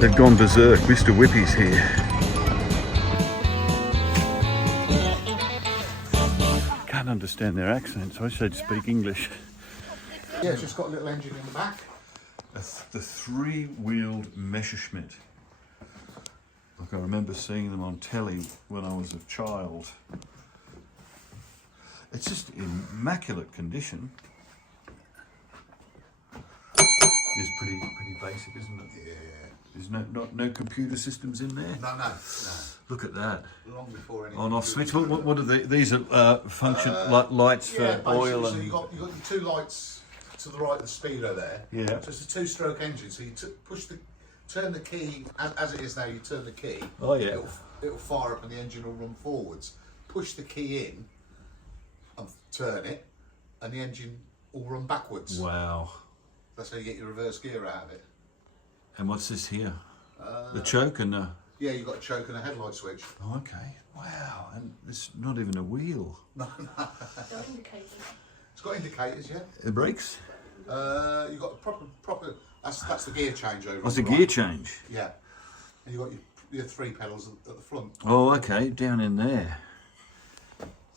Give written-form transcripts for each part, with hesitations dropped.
They've gone berserk. Mr. Whippy's here. Can't understand their accents. I wish they'd speak English. Yeah, it's just got a little engine in the back. The three-wheeled Messerschmitt. Like I remember seeing them on telly when I was a child. It's just in immaculate condition. It's pretty basic, isn't it? Yeah. There's no computer systems in there. No. Look at that. Long before any On-off switch. What are these? Are function lights for oil and. So you got your two lights to the right of the speedo there. Yeah. So it's a two-stroke engine. So you turn the key as it is now. You turn the key. Oh yeah. It'll fire up and the engine will run forwards. Push the key in and turn it, and the engine will run backwards. Wow. That's how you get your reverse gear out of it. And what's this here? The choke and the. Yeah, you've got a choke and a headlight switch. Oh, okay. Wow. And it's not even a wheel. No. Indicators. It's got indicators, yeah. The brakes. You've got proper. That's the gear changeover. What's the gear change? Yeah. And you've got your three pedals at the front. Oh, okay. Down in there.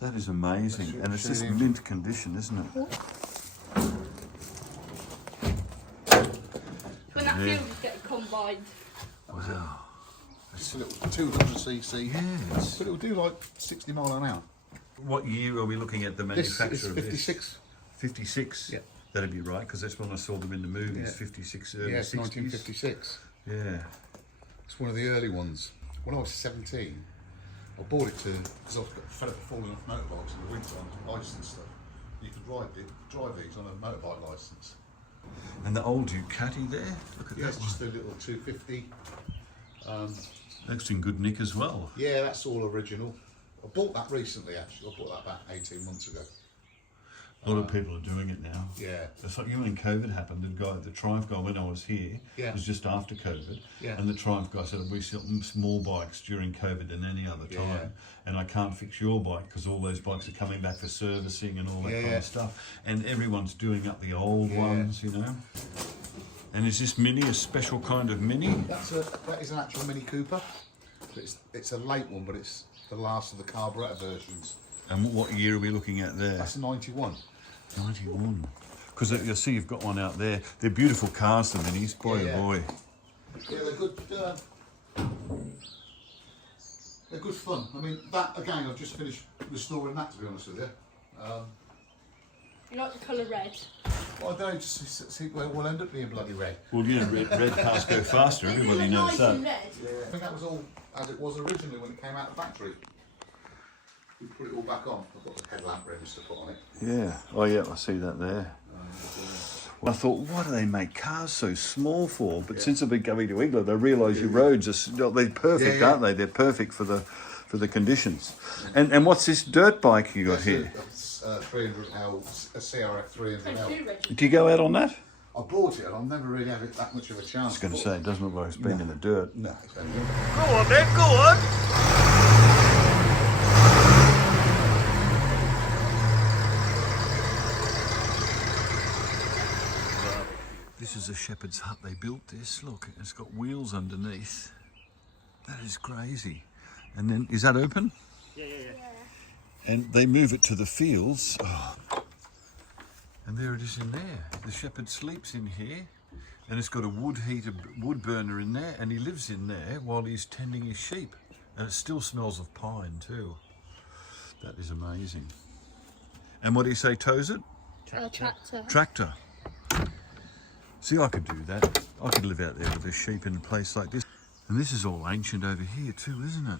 That is amazing. And it's just mint condition, isn't it? When that fuel is getting combined. Wow. It's a little 200cc. Yes. But it'll do like 60 mile an hour. What year are we looking at the manufacture This is of 56. this? 56? Yeah. That'd be right, because that's when I saw them in the movies, Yeah. 56, Yeah, early it's 60s. 1956. Yeah. It's one of the early ones. When I was 17, I bought it because I was fed up of falling off motorbikes in the winter on ice and stuff. You could drive these on a motorbike licence. And the old Ducati there, look at Yeah, that it's just a one. little 250. That's in good nick as well. Yeah, that's all original. I bought that recently, actually. I bought that about 18 months ago. A lot of people are doing it now. Yeah. It's like, you know, when COVID happened, the Triumph guy, when I was here, Yeah. it was just after COVID, Yeah. and the Triumph guy said, we sell more bikes during COVID than any other time, and I can't fix your bike because all those bikes are coming back for servicing and all that kind of stuff, and everyone's doing up the old ones, you know. And is this Mini a special kind of Mini? That is an actual Mini Cooper. It's a late one, but it's the last of the carburettor versions. And what year are we looking at there? That's a 91. 91. Because you'll see you've got one out there. They're beautiful cars, the Minis. Boy, Yeah. oh boy. Yeah, they're good. They're good fun. I mean, that again, I've just finished restoring that, to be honest with you. You like the colour red? Well, I don't know, just see where we'll end up being bloody red. Well, yeah, red cars go faster. Everybody knows nice and that. red. Yeah. I think that was all as it was originally when it came out of the factory. We put it all back on. I've got the headlamp rims to put on it. Yeah. Oh, yeah, I see that there. Well, I thought, why do they make cars so small for? But since I've been coming to England, I realise your roads they're perfect, aren't they? They're perfect for the conditions. And what's this dirt bike you got here? That's 300L, a CRF 300L. Do you go out on that? I bought it and I've never really had that much of a chance. I was going to say, it doesn't look like it's been in the dirt. No, it's only Go on then, go on! This is a shepherd's hut. They built this. Look, it's got wheels underneath. That is crazy. And then, is that open? Yeah. And they move it to the fields. Oh. And there it is in there. The shepherd sleeps in here. And it's got a wood burner in there. And he lives in there while he's tending his sheep. And it still smells of pine too. That is amazing. And what do you say, tows it? Tractor. Tractor. See, I could do that. I could live out there with a sheep in a place like this. And this is all ancient over here too, isn't it?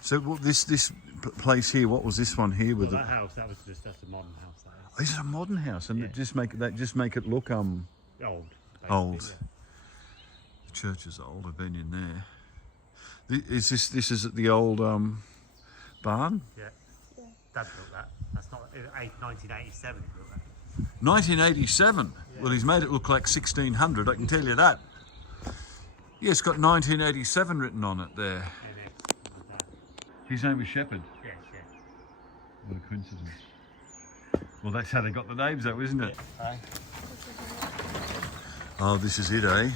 So what, this place here, what was this one here with that house? That's a modern house. That is it a modern house? And just make it look is. Old. old. Yeah. The church is old. I've been in there. Is this is the old barn? Yeah. Dad built that. That's not 1987. He built that. 1987. Yeah. Well, he's made it look like 1600. I can tell you that. Yeah, it's got 1987 written on it there. Yeah. His name was Shepherd. Yeah. What a coincidence. Well, that's how they got the names, though, isn't it? Aye. Oh, this is it, eh?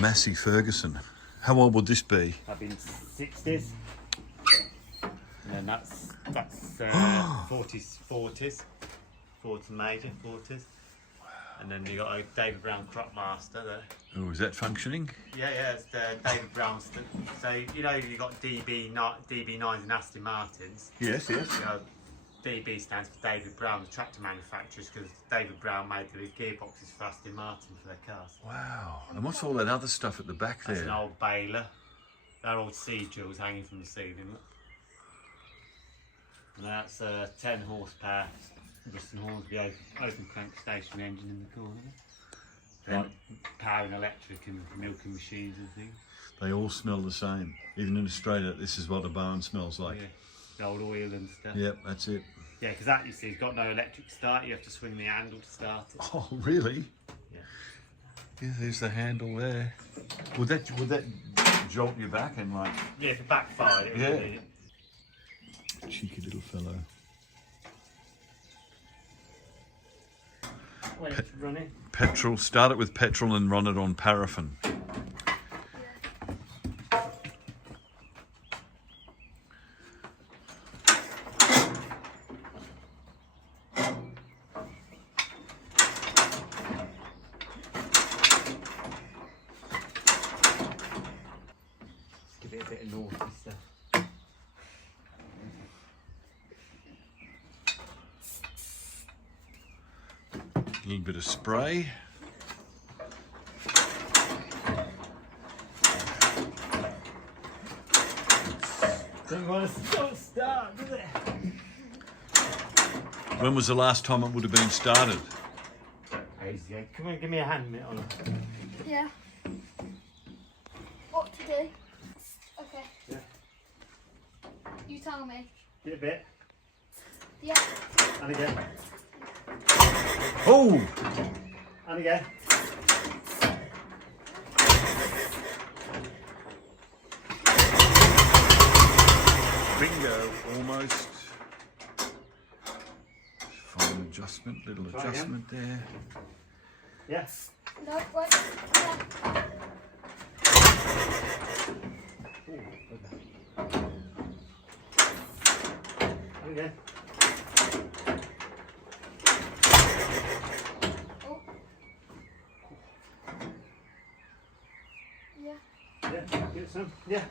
Massey Ferguson. How old would this be? I've been 60s. And then that's 40s, 40 major, 40s. And then you got a David Brown crop master there. Oh, is that functioning? Yeah, it's the David Brownston. So you know you got DB9s and Aston Martins. Yes, yes. You know, DB stands for David Brown, the tractor manufacturers, because David Brown made the gearboxes for Aston Martin for their cars. Wow. And what's all that other stuff at the back That's there? an old baler. They're old seed drills hanging from the ceiling. Look. And that's a 10 horsepower Bristol Hornsby open crank station engine in the corner. Like powering electric and milking machines and things. They all smell the same. Even in Australia, this is what a barn smells like. Yeah, the old oil and stuff. Yep, that's it. Yeah, because that, you see, it's got no electric start. You have to swing the handle to start it. Oh, really? Yeah. Yeah, there's the handle there. Would that jolt you back and like? Yeah, if it backfired, it would Yeah. be. Cheeky little fellow. When it's running. Petrol. Start it with petrol and run it on paraffin. Give it a bit of naughty stuff. A little bit of spray. Don't want to start, does it? When was the last time it would have been started? Easy. Come on, give me a hand minute on it. Yeah. What to do? Okay. Yeah. You tell me. Get a bit. Yeah. And again. Oh! And again. Bingo, almost. Fine adjustment, little Try again. adjustment there. Yes. No, wait. Yeah. And again. Oh. Yeah. Yeah. Get some. Yeah.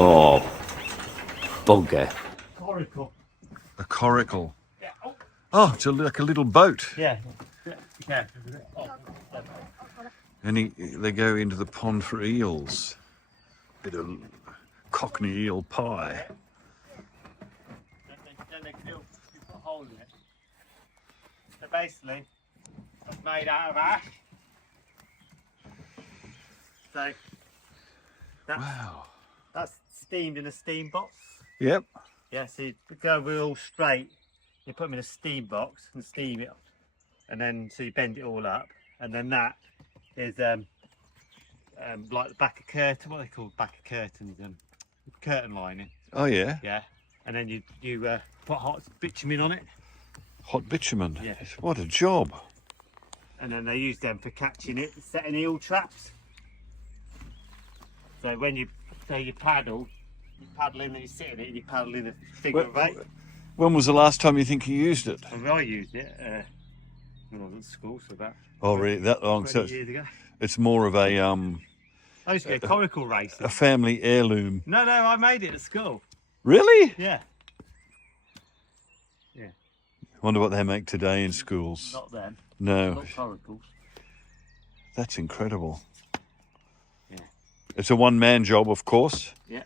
Oh, bugger. Coracle. A coracle. Yeah. Oh. Oh, it's like a little boat. Yeah. Yeah. Oh. And they go into the pond for eels. Bit of Cockney eel pie. Then they fill, you put a hole in it. So basically, it's made out of ash. So Wow. that's steamed in a steam box. Yep. Yeah, so you go real straight, you put them in a steam box and steam it, and then so you bend it all up, and then that is like the back of curtain, what they call back of curtains, curtain lining. Oh yeah. Yeah, and then you put hot bitumen on it, Hot bitumen. Yeah. What a job. and then they use them for catching it, setting eel traps. So when you paddle in and you sit in it, and you paddle in a figure of eight. When was the last time you think you used it? And I used it when I was at school, so about Oh, really? That long? 20 So years ago. it's more of a I used to go coracle racing. a family heirloom. No, I made it at school. Really? Yeah, Wonder what they make today in schools. not them, No, not coracles. that's incredible. Yeah. It's a one-man job, of course. Yeah,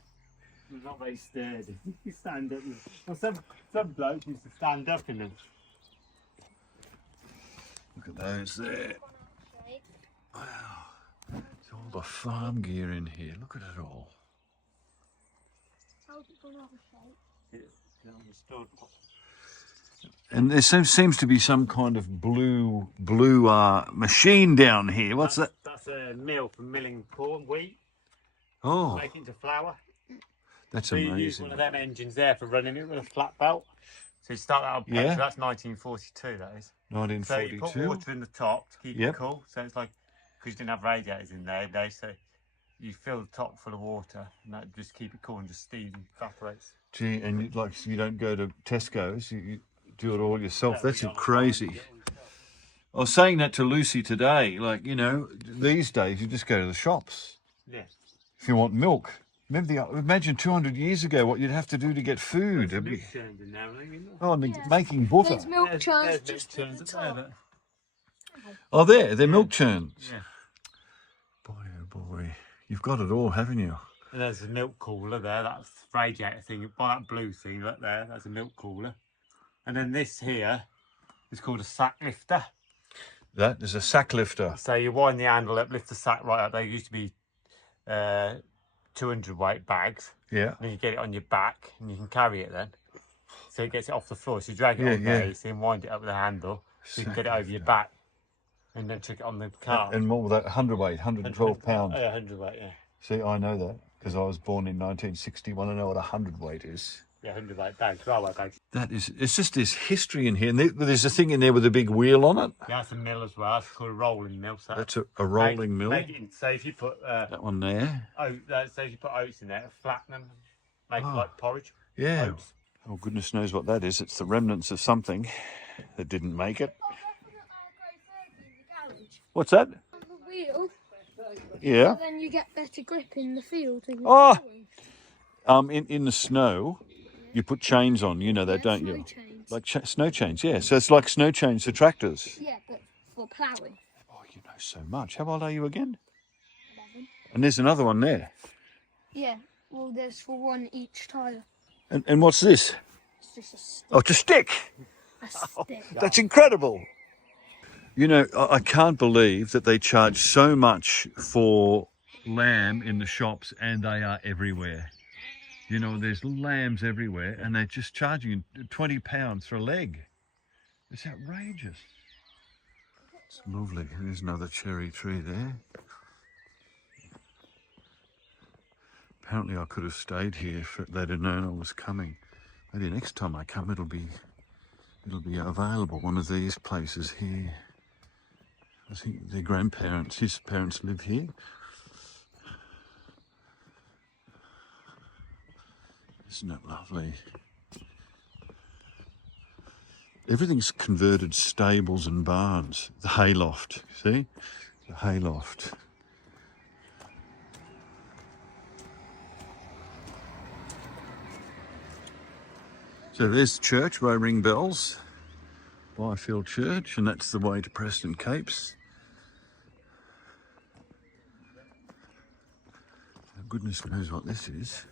they're not very sturdy. You stand up. Well, some blokes used to stand up in them. Look at those there. Wow. It's all the farm gear in here. Look at it all. How's it gonna have a shape? It's understood. And there seems to be some kind of blue machine down here. What's that? That's a mill for milling corn, wheat, Oh, make it into flour. that's So you use amazing. one of them engines there for running it with a flat belt. So you start that on petrol, Yeah. that's 1942 that is. So you put 1942. water in the top to keep Yep. it cool. So it's like, because you didn't have radiators in there, so you fill the top full of water and that just keep it cool and just steam evaporates. Gee, and you don't go to Tesco's, you do it all yourself. Yeah, That's we got crazy. on the farm, I was saying that to Lucy today. Like, you know, these days you just go to the shops yeah. if you want milk. Imagine 200 years ago what you'd have to do to get food. There's It'd milk be, churns in there, I think, isn't there? oh, and Yeah. making butter. There's milk There's churns milk just churns at the up there, top. look. Oh, they're milk churns. Yeah. Boy, oh boy, you've got it all, haven't you? And there's a milk cooler there, that's the radiator thing. By that blue thing right there, that's a milk cooler. And then this here is called a sack lifter. That is a sack lifter. So you wind the handle up, lift the sack right up. They used to be 200 weight bags. Yeah. And then you get it on your back and you can carry it then. So it gets it off the floor. So you drag it Yeah, on there, yeah. you see, and wind it up with a handle. So you can Sack get it over your lifter. back. And then chuck it on the car. And what was that? 100 weight, 112 pounds. Yeah, 100 weight, yeah. See, I know that because I was born in 1961. I know what 100 weight is. Yeah, 100 weight bags, railway bags. It's just this history in here. And there's a thing in there with a big wheel on it. Yeah, that's a mill as well. It's called a rolling mill. So That's a rolling mill. Make it in, so if you put That one there. so if you put oats in there, flatten them, make Oh. it like porridge. Yeah. Oats. Oh, goodness knows what that is. It's the remnants of something that didn't make it. What's that? On the wheel, Yeah. so then you get better grip in the field. And Oh! In the snow, you put chains on. You know that, don't you? Chains. Like snow chains, yeah. So it's like snow chains for tractors. Yeah, but for ploughing. Oh, you know so much. How old are you again? 11. And there's another one there. Yeah, well, there's for one each tyre. And what's this? It's just a stick. Oh, it's a stick. A stick. That's incredible. You know, I can't believe that they charge so much for lamb in the shops and they are everywhere. You know, there's lambs everywhere and they're just charging £20 for a leg. It's outrageous. It's lovely. There's another cherry tree there. Apparently I could have stayed here if they'd have known I was coming. Maybe next time I come it'll be available, one of these places here. I think their grandparents, his parents live here. Isn't it lovely? Everything's converted stables and barns. The hayloft, see? The hayloft. So there's the church where I ring bells. Byfield Church, and that's the way to Preston Capes. Goodness knows what this is.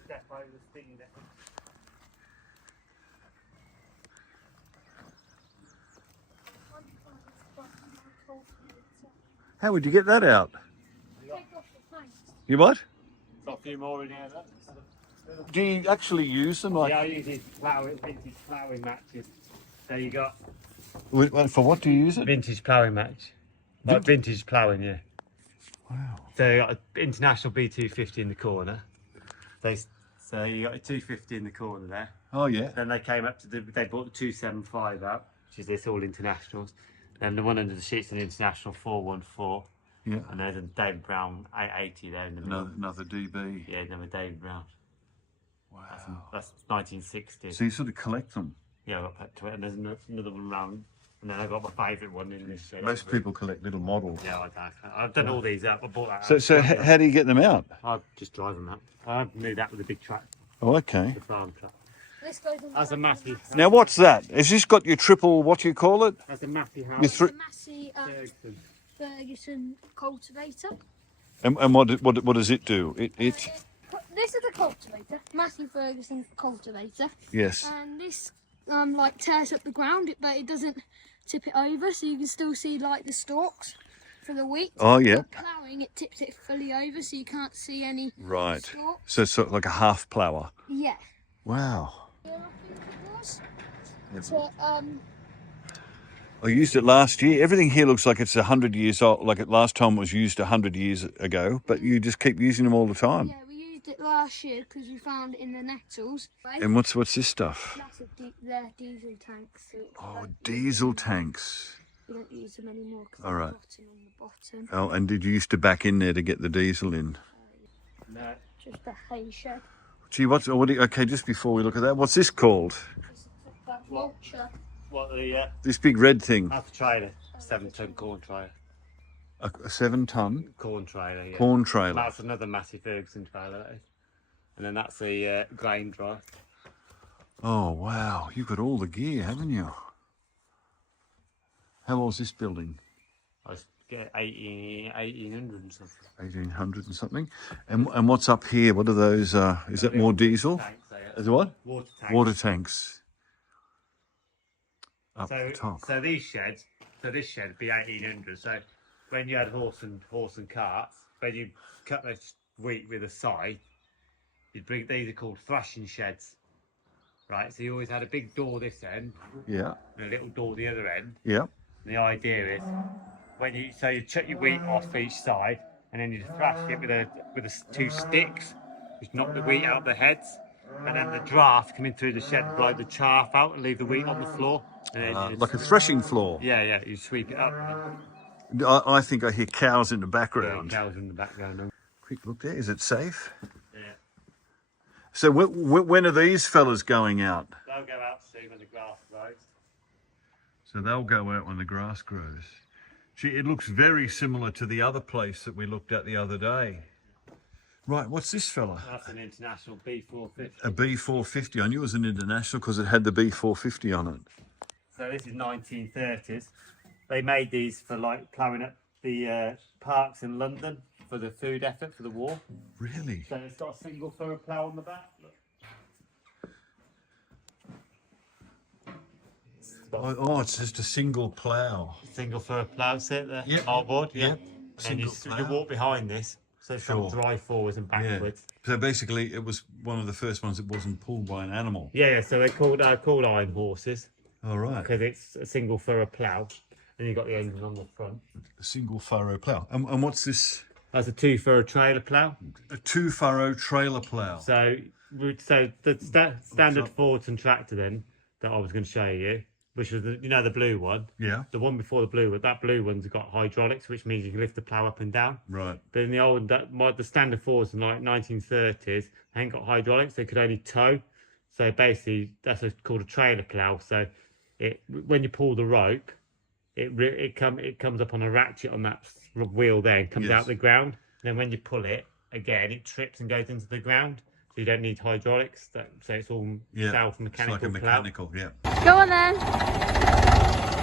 How would you get that out? Take off the plank. You what? Got a few more in here. Do you actually use them? Like, Yeah, I use these vintage ploughing matches. So you got for what do you use it? vintage ploughing match. Like vintage ploughing, yeah. Wow. So you got an international B250 in the corner. So you got a 250 in the corner there. Oh yeah. Then they came up to they bought the 275 out, which is this all internationals. Then the one under the sheet's an international 414. Yeah. And there's a David Brown 880 there in the middle. Another DB. Yeah, another David Brown. Wow. That's 1960. So you sort of collect them. Yeah, I got put to it, and there's another one round, and then I got my favourite one in this shed. Most people collect little models. Yeah, I've done all these up. I bought that. So out. how do you get them out? I just drive them out. I knew that with a big truck, Oh, okay. the farm truck. This goes on That's the a back of the Massey. Now what's that? Has this got your triple, what do you call it? That's a Massey Your house. three, The Massey Ferguson. Ferguson cultivator. and what does it do? It This is a cultivator, Massey Ferguson cultivator, yes. and this like tears up the ground, but it doesn't tip it over, so you can still see like the stalks for the wheat. Oh yeah. But ploughing, it tips it fully over, so you can't see any Right. stalks. So it's sort of like a half plower. Yeah. Wow. I think it was. Yeah. To I used it last year. Everything here looks like it's 100 years old, like it last time was used 100 years ago, but you just keep using them all the time. Yeah, we used it last year because we found it in the nettles. And what's this stuff? That's they're diesel tanks. So Oh, diesel tanks. we don't use them anymore because All right. rotten on the bottom. Oh, and did you used to back in there to get the diesel in? No. Just a hay shed. Gee, okay, just before we look at that, what's this called? This is that mulcher. What the This big red thing? half a trailer, 7-ton corn trailer. A 7-ton Corn trailer, yeah. corn trailer. That's another massive Ferguson trailer, that is. And then that's the grain drive. Oh, wow. You've got all the gear, haven't you? How old's this building? I was get 1800 and something. 1800 and something. And what's up here? What are those? Is that more diesel? Tanks, they are. Is it what? Water tanks. Water tanks. Up the top. So these sheds, this shed would be 1800. So when you had horse and carts, when you cut the wheat with a scythe, you'd bring, these are called thrashing sheds. Right, so you always had a big door this end, Yeah. and a little door the other end. Yeah. And the idea is, when you chuck your wheat off each side, and then you thrash it with two sticks, which knock the wheat out the heads, and then the draft come in through the shed, blow the chaff out, and leave the wheat on the floor. And then Like a threshing floor. yeah, you sweep it up. I think I hear cows in the background. Cows in the background. Quick look there. Is it safe? Yeah, So when are these fellas going out? they'll go out soon when the grass grows. So they'll go out when the grass grows. Gee, it looks very similar to the other place that we looked at the other day. Right, what's this fella? That's an international B450. A B450. I knew it was an international because it had the B450 on it. So this is 1930s. They made these for like ploughing up the parks in London for the food effort for the war. Really? So it's got a single furrow plough on the back. Look. Oh, it's just a single plough. Single furrow plough, sit there. Yep. Hardboard, yeah. Yep. And you Single plough. walk behind this, so it's Sure. got to drive forwards and Yeah. backwards. So basically, it was one of the first ones that wasn't pulled by an animal. Yeah, so they're called iron horses All right. because it's a single furrow plough, and you've got the engine on the front. A single furrow plough. And what's this? That's a 2-furrow trailer plough. A 2-furrow trailer plough. So the standard Fordson tractor then that I was going to show you, which was the blue one. Yeah. The one before the blue one, that blue one's got hydraulics, which means you can lift the plough up and down. Right. But in the standard Fords in like 1930s, they ain't got hydraulics; they could only tow. So basically, that's called a trailer plough. So when you pull the rope, it comes up on a ratchet on that wheel there and comes Yes. out the ground. Then when you pull it again, it trips and goes into the ground. So you don't need hydraulics. So it's all Yeah. self-mechanical. It's like a plough. mechanical, yeah. Go on then.